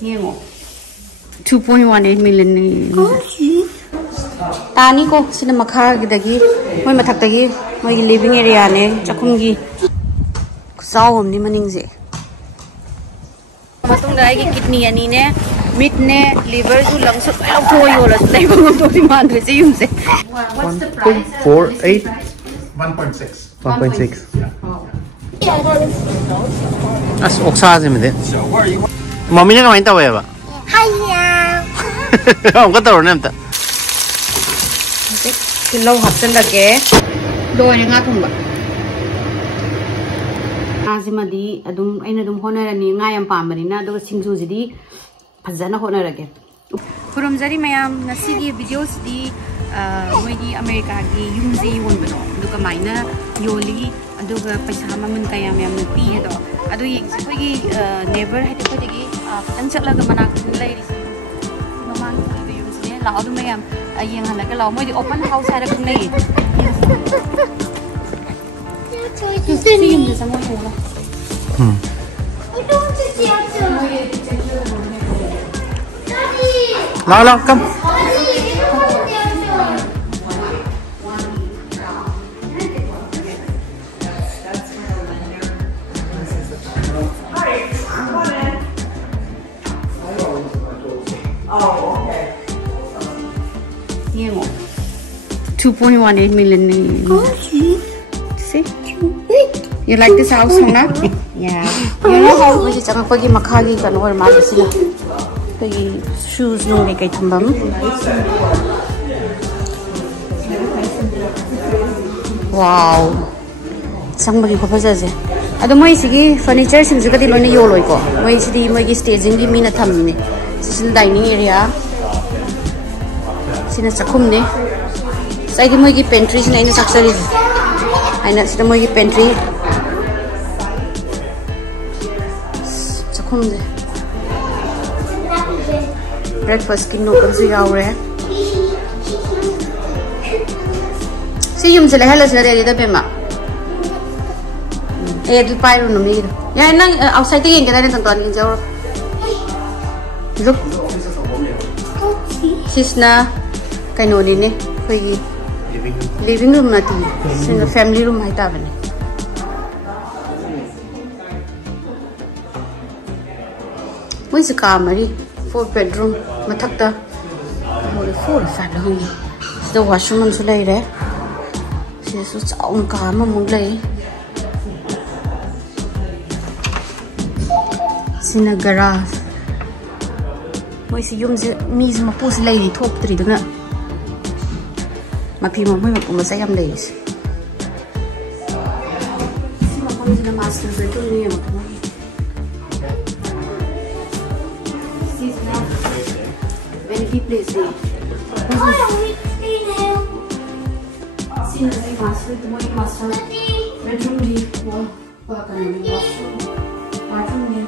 Yengo. 2.18 million. Tani ko sina makha gidagi moi mathak tagi moi living area ne chakhum gi saum ni maning je matung da gi kidney ani ne meat ne liver su lang su lau thoi yo la lai bang to ni man re je yum se 1.48 1.6 as oksa je me de mami ne ka main ta wa ba Hiya. Om ka tor ne amta Kilo hapsan lagi doi nga thumba azimadi adum aina dum honara ni nga yam pamani na do singju jidi phajana honara ge purum jari mayam nasigi videos di moigi america gi yumji wonbano duka maina yoli aduga paisa mamun kayam yam pi do adu yeng sikogi neighbor hati ko digi tan chatlaga manak lai ri mamang gi yumji la adu mayam ayeng hala ka law moi di open house ha ra kung nei lao lao come Yengo. 2.18 million. See? You like this house, Hona? Yeah. You know how we just have pagi makhagi kan or madisila. Pagi shoes nung kay thambam. Wow. Sang bagi ko pa jaje. Ado moi sigi furniture sim jagadi lone yoloi ko. Moi sidi moi gi staging gi mina thamni. Sisin dining area. Sina chakhum ne. Saidi moi gi pantry sina ina saksari. Aina sida moi gi pantry. Chakhum de. Breakfast ki no kan su yaure. Si yum se la halas na re da bema. Eh du pai ru no mi. Ya nang outside ti ngin ka na tang ton ngin jaw. Look. Sisna kaino ni ne koi living room na ti sin family room hai ta bane moi se ka mari 4 bedroom mathak ta mo 4 5 la hong the washroom man su lai re se su chaung ka ma mung lai sina garage moi se yum je mi ma pu se lai ri thop tri duna Mapi mo moi ma sa yam leis. Si ma pon na master bedroom ni mo to. Sis na. Vanity place ni. Si na master bedroom ni mo pa ka ni washroom. Bathroom ni.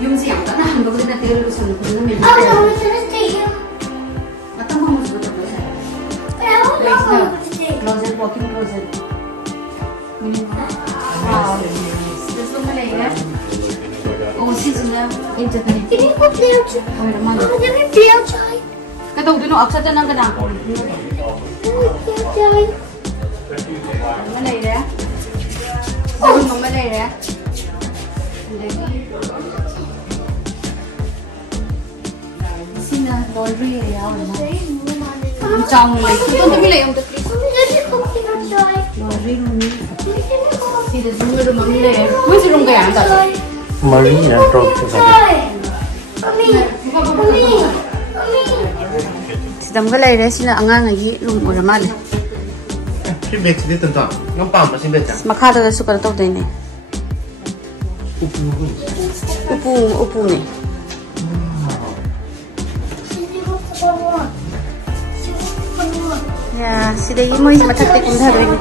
Yung siya ka na hanggang na tiro sa ko na may. Matang mo sa closet, walking closet. Wow. This one malayga. Oh, seasonal. Ito na. Can you go play outside? Oh, naman. Can you play outside? Katong dino aksata nang kana. Malayga. Oh, malayga. Sina laundry area wala. Ang chong lay. Ito mi lay ang laundry room ni. Sida zoom room ang lay. Mo si room kaya anta. Marine and drop to Sidam ka lay sina angang ngi room ora mali. Si Bex dito to. Ngam pam pa si Bex. Makata da super to dai ne. Upu ni. Ya, sida yi moi mathak te kum dhar ni.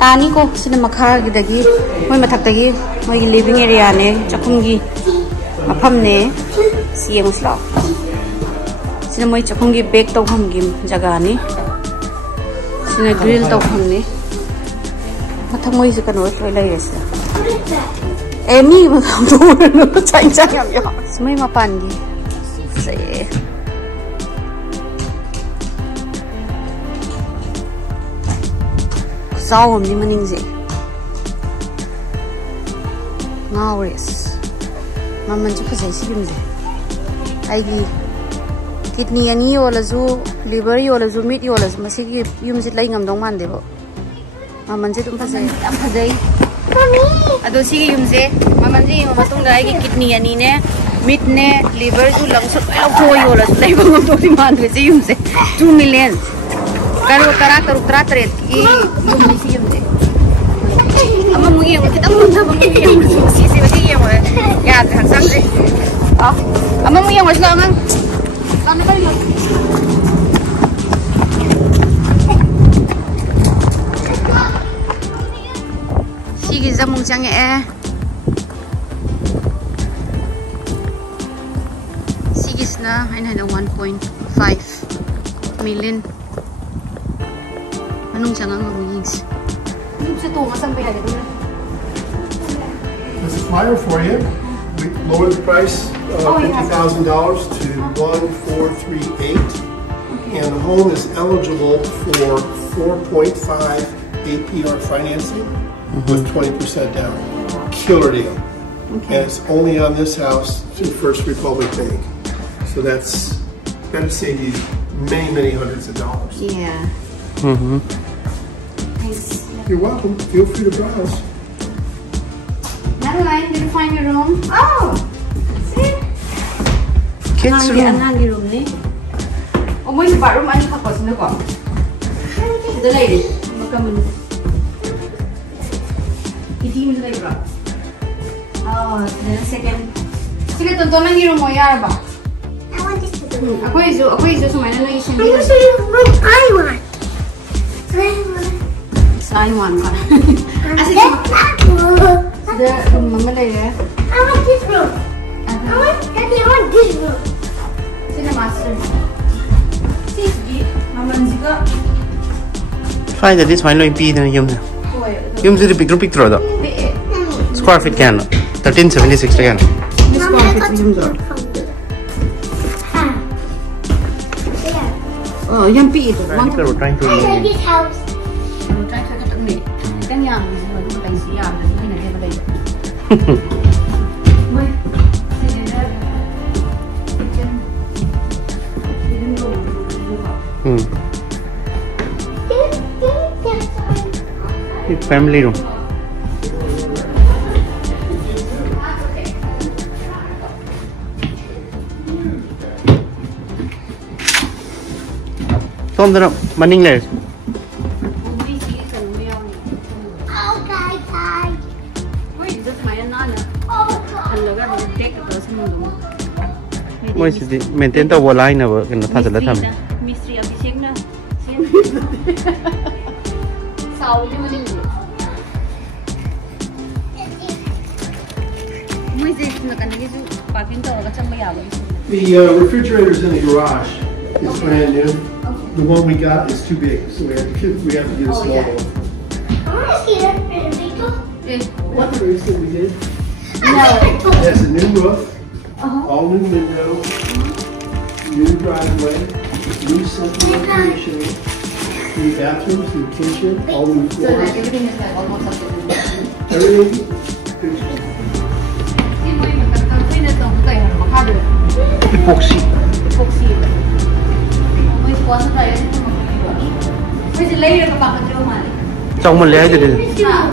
Tani ko sina makha gi dagi moi mathak tagi moi living area ne chakhum gi mafam ne siang usla. Sina moi chakhum gi bake to kham gi jaga ni. Sina grill to kham ni. Mathak moi se kanoi lai lai resa. Emi mà không đủ nữa chạy chạy nhầm nhọ mấy mà pan gì sẽ sao hôm nay mình gì ngao res mà mình chỉ có giải thích gì ai đi kidney ani wala zu liver wala zu meat wala zu masigi yum zit lai ngam dong man de bo mà mình sẽ tụm phát dây am phát dây ado sige yum je mà mình ji mà tung dai ki kidney ani ne meat ne liver zu lang sut long thoi wala zu lai bang to ti man de ji yum je 2 million karo karakter tratre ki yum ni si yum je ama mungi yang kita mun na mungi yang si si si yang ya hang sang je ama mungi yang was la mang ano ba yun sige zamong chang sige na ay na 1.5 million anong chang ang magiging There's a flyer for you. We lowered the price $50,000 to $1,438, and the home is eligible for 4.5 APR financing with 20% down. Killer deal. And it's only on this house through First Republic Bank. So that's going to save you many, many hundreds of dollars. yeah thanks. You're welcome. Feel free to browse. Madeline, did you find your room? Oh! See? Kids room. Ang room ni. Oh, may bathroom ani ka sino ko? The lady. Magkaman. Itim sa libro. Oh, the second. Sige, tontonan ni room mo yara ba? I want this room. Ako iso sumay na isang I want dito. the room I want. I want ka. As The mama lady. I want this room. Daddy, I want this room. Sino master? Sige, maman juga. Find that this one lo impi na yum. Yum ziri picture da. Square feet can 1376 again. This one fit yum do. Oh, yum pi ito. We're trying to I like this house. Try to cut me. Kan yang dulu tay siya, hindi na dia balay. Wait. Sige na. Kitchen. Family room. Tom dana maning le. Moi si maintain ta wala ina ba kan tha jala tham. Mystery abhishek na. Sao ni maning. Moi se na kan ni ju parking to ga chamba ya ba. The refrigerator's in the garage. It's brand new. The one we got is too big, so we have to get a small one. I want to see that refrigerator. What roof that we did? No. It has a new roof, all new windows, new driveway, new central location, new bathrooms, new kitchen, all new So like floors. everything is like almost up to date. Everything. Good. Hindi mo yung magkakaroon na itong tayo na makado. Epoxy. Epoxy. May sponsor tayo dito mag-epoxy. May sila yung kapakad yung mali. Chong mo le ai de.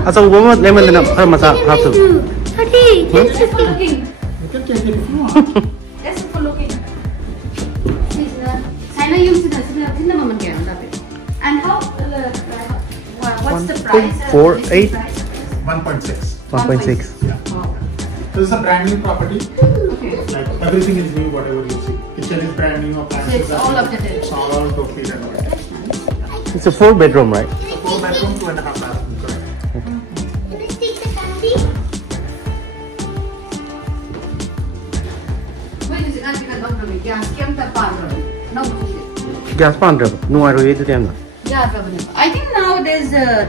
A chong bo ma le ma na phar ma sa half to. Daddy, This is for looking. You can take it if you want. This is for looking. Sana yung sila naman kaya ang dati. And how, what's the price? 1.48. 1.6. 1.6. Yeah. This is a brand new property. Okay. Like everything is new, whatever you see. Kitchen is brand new. So it's all up to date. It's all totally renovated. It's a 4-bedroom, right? A 4-bedroom, 2.5 bathroom. Correct. Can I take the candy? Wait, is it not because of the gas? Kim ta padro. No bullshit. Gas pan ra. No I ro ye de na. Yeah, I think nowadays the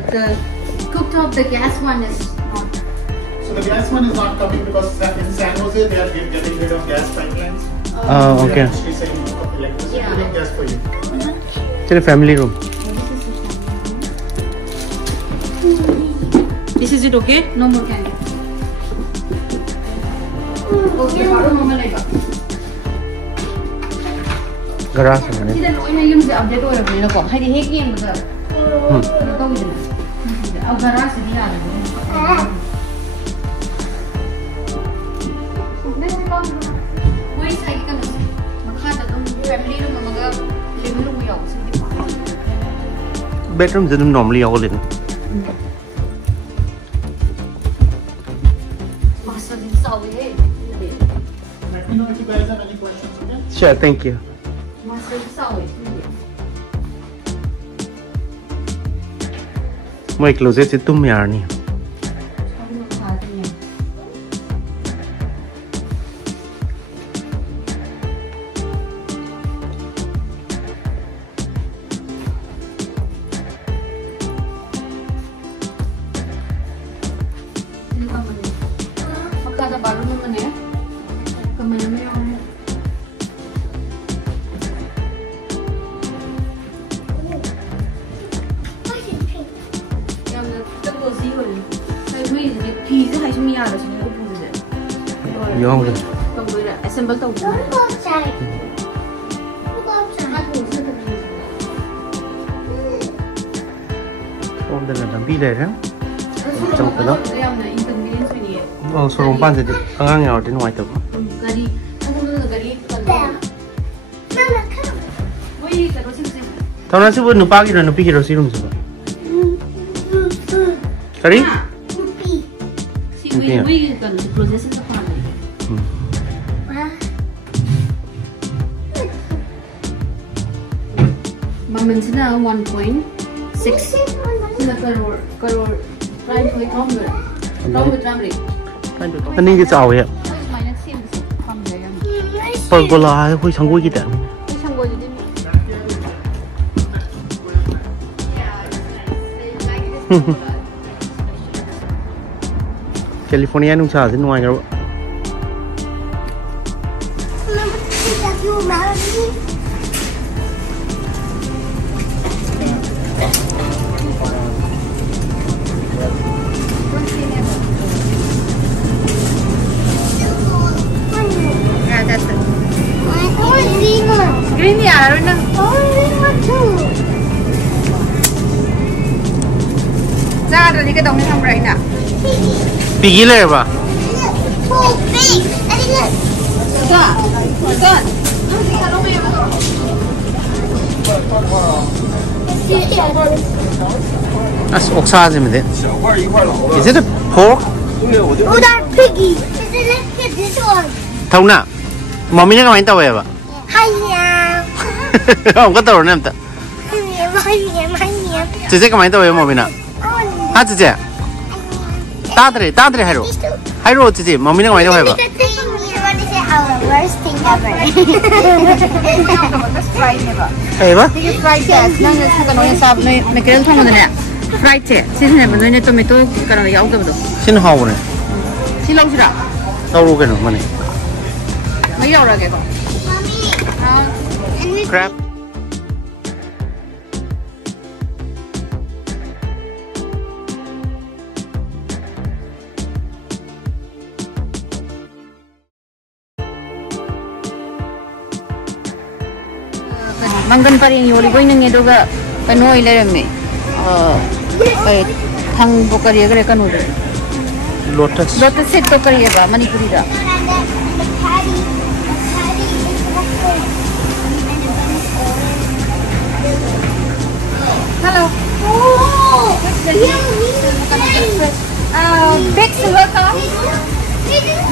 cooktop, the gas one is not So the gas one is not coming because in San Jose they are getting rid of gas pipelines. Oh, okay. They are actually selling electricity and gas for you. To the family room. This is it, okay? No more candy. Okay, baru mama lega. Garage mana? Kita loh ini yang saya update orang ni nak. Hari hek yang betul. Tahu je. अब garage ni ada. Woi saya kan makan tu family room mama living room yang Bedroom is normally all in. Let me know if you guys have any questions. Okay? Sure, thank you. My closet is too many. Assemble tau. Don't go outside. Don't go outside. Hôm nay là làm bi lề đó. Trong cái đó. Inconvenience ni. Số lượng ban thì ngang nhau đến ngoài tầm. Gari, aku nak gari. Mama, come. Woi, kalau sih. Tahu nasi buat numpang gitu, numpang kira sih rumah sebab. Kari? Si woi kan proses itu apa? Maman sina 1.6 sina crore prime koi thongba tramri Anh đi cái chảo vậy. minus sim thong đấy em Pergola koi sanggup kita. sang goi jadi California nung chả đến ngoài đâu. green ya rồi nè ra rồi thì cái đồng này không rậy nè Piggy leh ba? So big. I think good That's oksa gì vậy? Is it a pork? oh, that piggy. Let's get this one. Thâu nè. Mommy nó cái tàu vậy ba? Hiya. Không có tàu nữa ta. Hiya. Chị cái máy tàu vậy mommy nè. Ha chị. 따뜻해 하루. 하루 chị mommy nó cái máy tàu vậy ba? Worst thing ever. Hey ba? fried gas nang sa kanong sab noi mackerel thong mo na fried che sin ne mo ne tomato kanong yaw ka do Xin hậu này. silaw sira Tàu luôn cái nó mà này. may yaw ra ke ko Crab. manggan paring yoli boy nang edoga kanoi le me kai thang bokari agre kanu de Lotus. lotus set to kari ba manipuri da hello Oh, big silver cup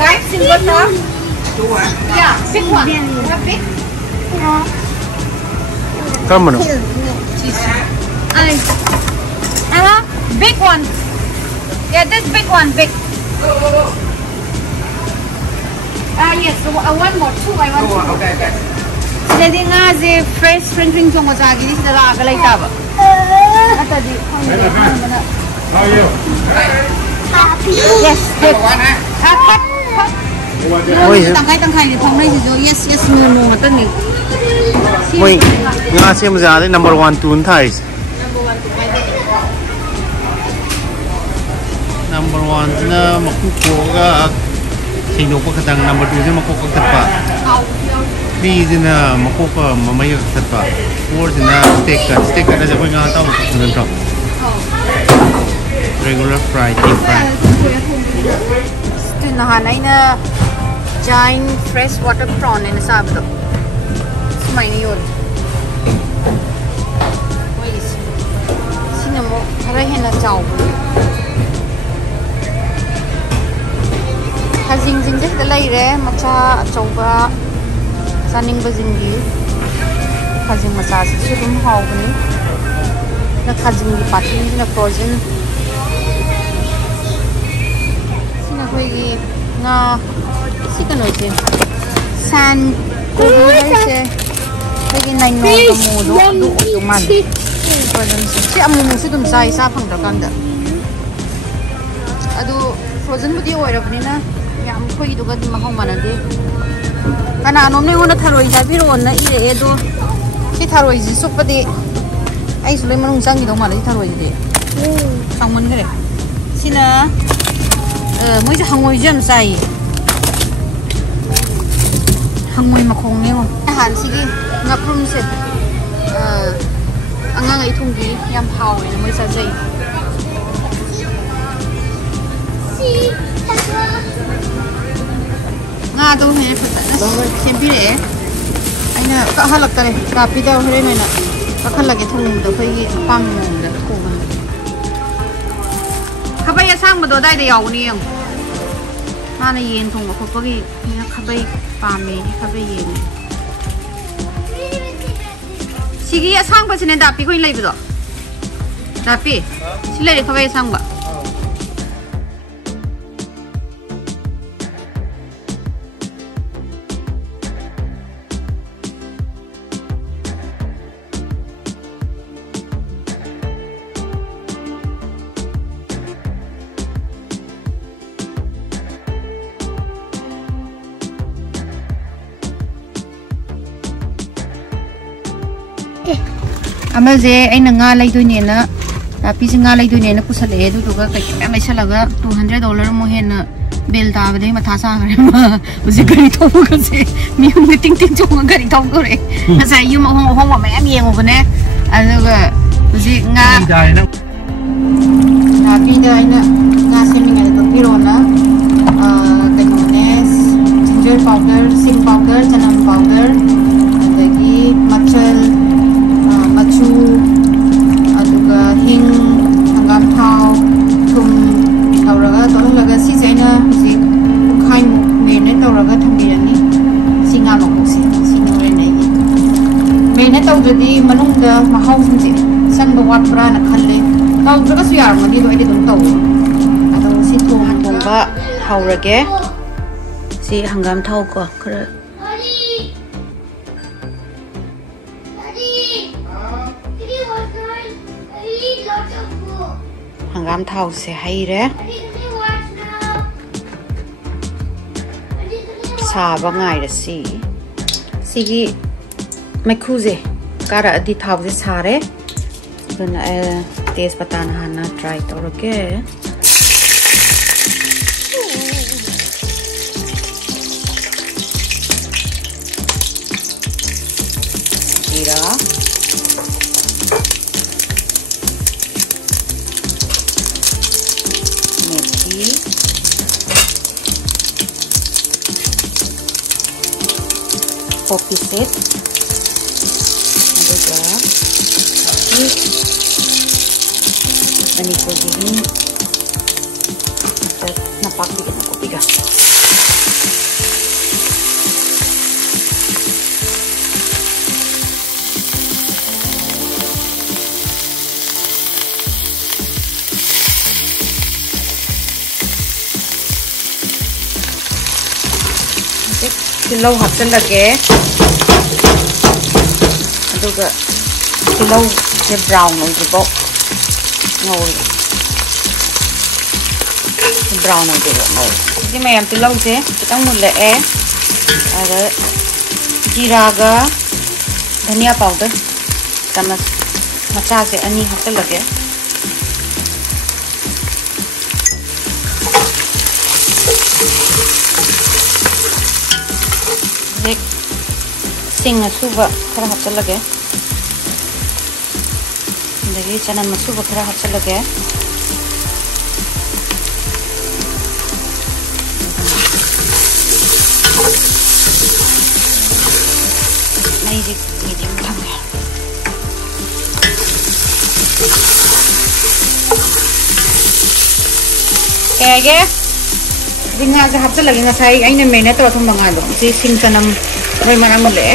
nice silver cup yeah big one have big Cái mà nó. big one. Yeah, this big one, big. Yes, so, one more, two. I want two. Okay. Jadi ngaji fresh spring song macam ni, ini sudah agak lagi tak. Ada di. How are you? Yes, good. Cut. Ôi, Tăng khai thì phong đây thì rồi. Yes, no mà tân này. ôi, nga xem ra đấy number 1 tuần Thai. Number 1 na makukuha sino pa katang number 2 na makukuha katpa. 3 na makukuha mamaya katpa. 4 na steak na sa nga tao sunan to. Regular fried, deep fried. Ito nahanay na giant freshwater prawn na nasabi to. Sumay na yun. Wait. Sino mo? Harahin na chow. Khajing just dalay re macha chauba saning bazinggi khajing macha si dum hawgni na khajing gi pati na frozen sina khoigi nga sikano se san ko se khoigi nai no ga mu do man frozen si amu si dum sai sa phang da kang da adu frozen budi oirabni na yam khoi du ga di mahong manade kana anom ne wona tharoi sa biro na ire edo si tharoi ji supadi ai sulai manung sang gi do mala tharoi de sangmon gare sina moi ja hangoi jam sai hangoi makhong ne won han sigi ngaprum se angang ai thunggi yam haw ne moi sa jai nga do he phata sempi re aina ka halak tare ka pi da hore na ka khal lage thung da phai gi pang da thung khabai asang ma do dai da yaw ni yang na yen thung ko pa gi na khabai pa me khabai yen sigi asang ba sine da pi khoi lai bu do da pi silai khabai asang ba amal je ai na nga lai doi ne na tapi se nga lai doi ne na pusale du duga kai me mai salaga $200 mo he na bel da ba de ma tha sa gare ma uji gari thong ga se mi hu ting chong gari thong ko re na sai yu ma hong ma me yeng ba ne aduga uji nga dai na tapi da ina nga se mi ngai to piro na kai mo ne ginger powder sing powder chanam powder adagi machal machu aduga hing hangam thau thum tauraga tolaga si jaina si khai mu mene tauraga thambirani singa no se sinore nei mene tawjadi manungda mahau sinje sang do wat pra na khalle tawjga su yar mani do ide dum taw ado si thongba haurage si hangam thau ko khara hangam thau se hai re sa ba ngai re sigi mai khu je kara adi thau je sa re duna tez pata na hana try to roke ira poppy set aduga ani ko din at napakbigyan ako biga silaw hapsan lage aduga silaw je brown oi jibo ngoi brown हो जाएगा जी मैं यहाँ तिलाऊ से कितना मुल्ले है अगर जीरा का धनिया पाउडर चम्मच मचा से अन्नी हफ्ते लगे एक सिंग सुबह खरा हफ्ते लगे देखिए चना मसूबा खरा हफ्ते लगे medium thangge kaya ringa ga hapta lagi ngasai aina mena to thong manga lo si sing sanam noi marang mole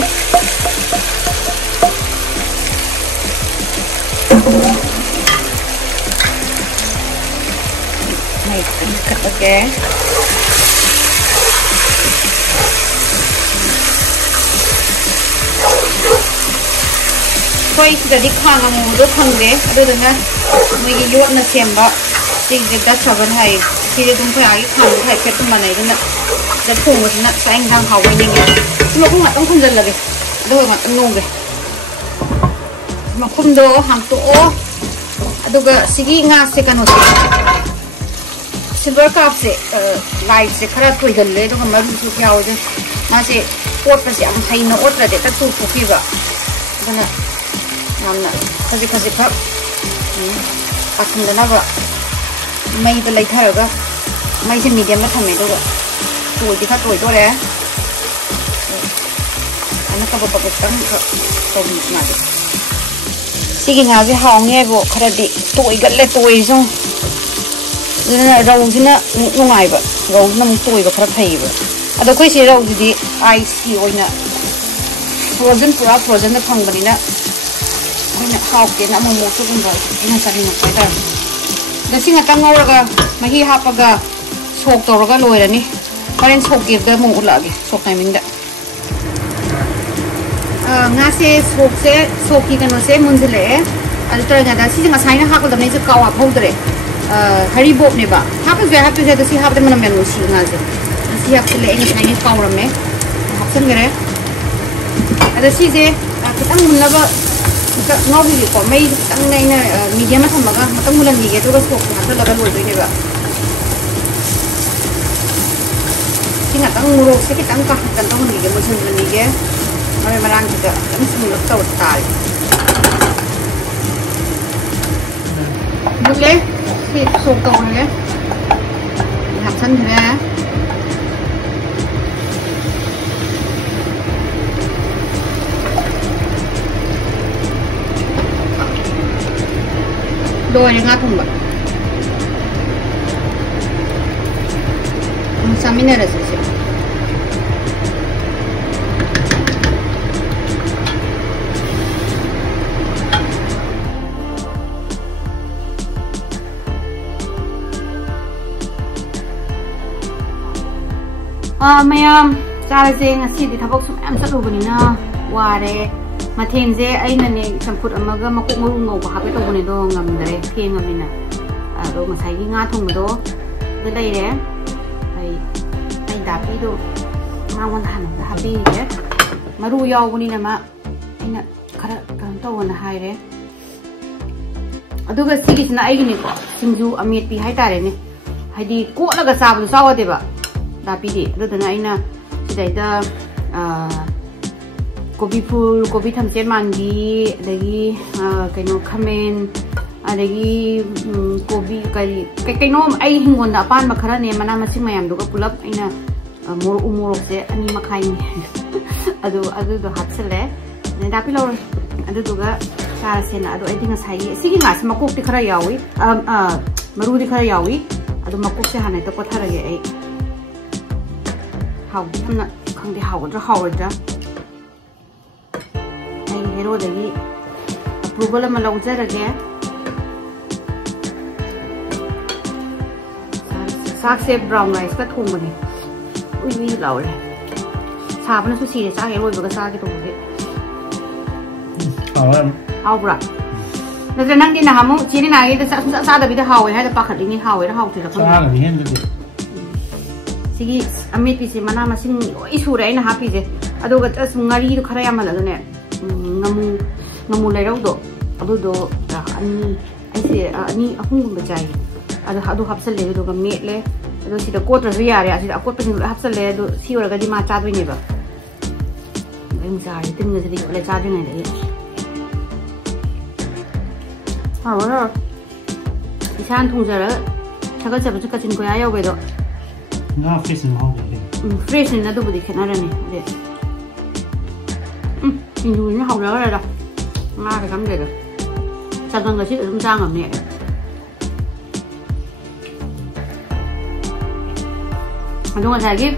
mai kat okay कोई जदि खांग अमूदो फंगदे अदुदना मोगी योटना सेमबा सिजे दा सबन हाय सिजे दुम फै आगी खांग हाय फेट मनाय दना द थोंगसना साइंग गांग हावै निगे मखुम मतम खंजल लगे दो मतम नोगे मखुम दो हांगतो ओ अदुगा सिगी nga se kano se silver cup se light se khara toigalle do maru su kyaw de ma se pot pa se am haina otra de ta tu phukiba dana namna kaji kaji ka akhanda na ba mai da lai tharaga mai se medium ma thame do toi di ka toi do le ana ka ba ba tang ka to ma de sigi nga je haung ye bo khara di toi gal le toi jong na rau jina nungai ba rau na mu toi ba khara phai ba ado koi se rau di ice ki oina frozen pura frozen na phang bani na how ke na mo su gun ba ina sari na ta da singa ta ngawra mahi hapaga sok tawraga loirani karen sok ge da mo ulage sok timing da nga se sok ki kano se munjile al tora ga da si nga sai na ha ko da ne se kawa phawdre hari bob ne ba happy se da si hab da manam no si nga se si hab le ni sai ni kawra me hab san gere ada si je kitang mun na ba no bi ko mai tang nei na medium tham ba matang mulan ni ge to so ko ha la ga loi doi ne ba singa tang muro se ki tang ka kan tong ni ge mo chun ni ge mare marang ki ga tang su lo to tal bule si so ko ne ha san ne Doi nga thongba samina ra se mayam chara se ngasi di thabok sum am chalubani na ware mathenje aina ne champut amaga makuk maru ngau ba hape to bone do ngamdre ke ngamina ado masai gi nga thong do de dai re ai da pi do ma wan han da happy re maru yaw buni na ma aina khara kan to wan hai re aduga sigi sina ai gi ni ko singju amet pi hai tare ne haidi ko laga sabu sawa de ba da pi di do na aina sidai da kopi full kopi thamse mangi adagi kaino khamen adagi kopi kai kaino ai hingon da pan ma khara ne mana masing mayam do pulap aina mor se ani makhai ni adu do hapsele ne da pi lo adu duga sa se na adu ai dinga sai sigi ma se makok ti khara yawi maru di khara yawi adu makok se hanai to kothara ge ai how hamna khang de how da hero dagi approval ma laujaraga sak se brown rice ka thongani ui laure sabana su sire sa hero baga sa ke thongge how bra nãy năng đi nào không chỉ đi này thì sao được bây giờ hào hay là bạc đi hào là hào thì là không sao là hiện được sigi amit pisi mana masing isu rai na happy je aduga as ngari do khara yamala do ne ngamu lai rau do adu do ani ai se ani ahung gum bachai adu hapsal le do me le adu sida kot ra ya ya sida kot pin hapsal le do si ora ga di ma cha doi ne ba ngai sa ri tin ga sidi le cha doi ne le ha wa isan thung ja ra thaga cha ba ka chin ko ya yaw be do nga fish ni hao de fresh ni na do budi khana ra ni de Singju ni hao ra ra nga cái cắm được sao con người xích ở trong trang làm nè đúng là cái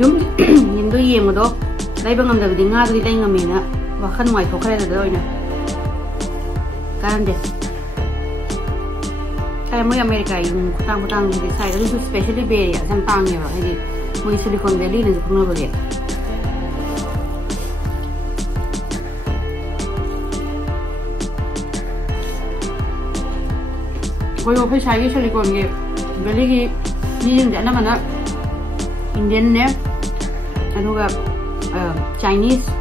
giống nhìn tôi gì mà đó đây bằng ngầm được thì nga tôi đây ngầm mình á và khăn ngoài thuộc hay là rồi nè cái anh đẹp cái mới America dùng kutang thì sai đó là specially berry à xem tang nhiều hay đi mới Silicon Valley này cũng nó vậy tôi phải xài cái Silicon Valley cái nhìn nhận nó mà nó Indian nè anh gặp Chinese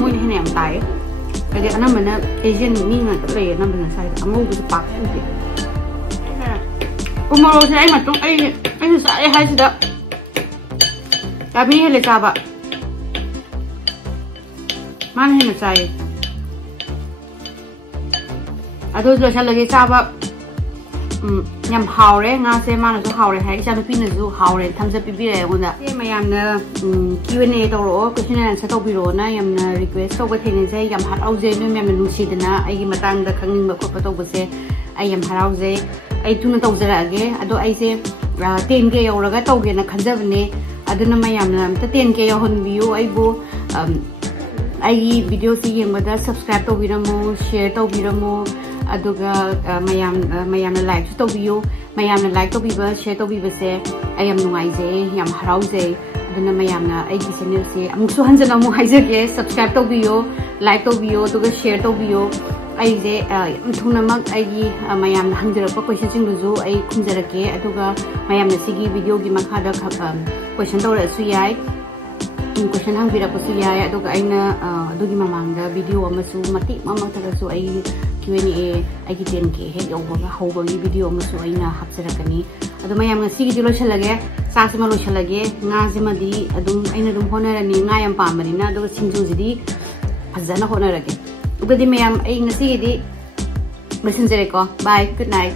mỗi cái này tài cái anh em mình Asian mình là cái này anh mình xài anh mua cái bạc cái gì mà rồi thế mà trong anh xài hay gì đó cái này là sao vậy mang hay là xài tôi giờ sẽ lấy cái sao vậy nhằm hào đấy nga xem mà nó số hào đấy hay sao nó pin nó số hào đấy tham gia pp này còn đấy mà yam nè Q&A đâu rồi question and answer đâu biro na yam na request đâu có thể này sẽ yam hạt áo dê nên yam mình lucy đó na ai cái mặt tăng đã khăng mà có đâu có sẽ ai yam hạt áo dê ai tu nó đâu ra cái ado ai sẽ tiền cái rồi cái đâu cái nó khăn ra vấn đề ado nó mà yam na ta tiền cái hơn view ai bu ai video si yam mà subscribe đâu biro mo share đâu biro mo aduga mayam na like to view mayam na like to be share to be se I am nungai je yam harau je aduna mayam na ai gi channel se amuk su hanjana mu haije ke subscribe to view like to view to share to view ai je thuna mak ai gi mayam na hangjara pa question sing du ai khunjara ke aduga mayam na sigi video gi makha da question to ra su yai question hang bira ko su yai aduga aina adugi mamang da video amasu mati mama ta su ai Q&A ai ki ten ke he yoga ga hoba gi video ma so aina hapsara kani adu mayam nga sigi dilo chalage sa sima lo chalage nga jima di adum aina dum honara ni nga yam pamari na adu singju ji di phajana honara ge ugadi mayam ai nga sigi di messenger ko bye good night